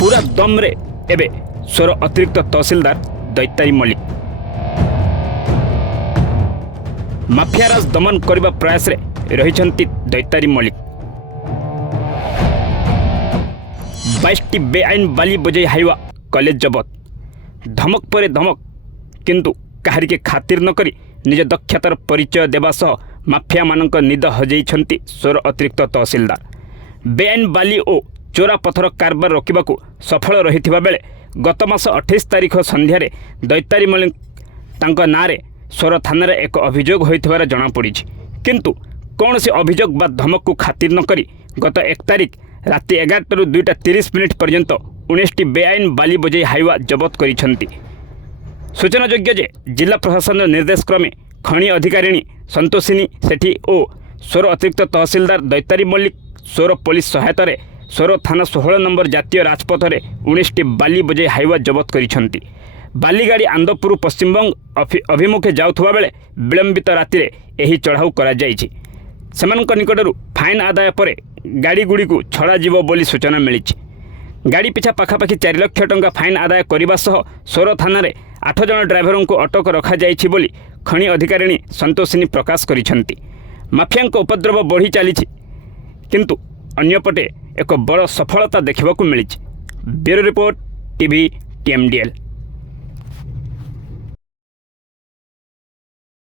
पूरा दम रे एबे सोर अतिरिक्त तहसीलदार दैतारी मल्लिक माफियाराज दमन करने प्रयास रे रहिछंती दैतारी मल्लिक 22टी बेआईन बाली बजै हाइवा कॉलेज जबत धमक पर धमक किंतु कहारी के खातिर न करी निज दक्षतार परिचय देवा सह माफिया मानक निद हजैछंती सोर अतिरिक्त तहसीलदार बेआईन बाली और चोरा पथर कारबार रोकने सफल रही बेले गत मास 28 तारिख संध्यारे दैतारी मल्लिक तांको नारे सोर थाना एक अभियोग होइथिबार जଣାपड़ी किंतु कौन से अभियोग बा धमक को खातिर न करी गत 1 तारिख राति 11 रु 2:30 पर्यंत 19टी बेआईन बाली बजै हाइवा जबत करिछंती। सूचनायोग्य जे जिला प्रशासन निर्देश क्रमे खनि अधिकारिणी संतोषिनी सेठी और सोर अतिरिक्त तहसीलदार दैतारी मल्लिक सोर पुलिस सहायता रे सोर थाना 16 नंबर जातीय राजपथ रे 19टी बाली बजै हाइवा जबत करिछंती। बाली गाड़ी आंदपुर पश्चिमबंग अभिमुखे जाउथुवा बेले विलंबित राति रे एही चढ़ाऊ करा जाइछि। सेमानक निकटरू फाइन आदाय पर गाड़ी गुड़ी को छड़ा जीव बोली सूचना मिली। गाड़ी पिछा पाखापाखि 4 लाख टंका फाइन आदाय करने सह सोर थाना 8 जन ड्राइवरों को अटक रखा जाइछि बोली खनि अधिकारिणी संतोषिनी प्रकाश करिछंती। माफिया उपद्रव बढ़ी चली किंतु अन्यपटे एक बड़ सफलता देखा मिली। Bureau report TV TMDL।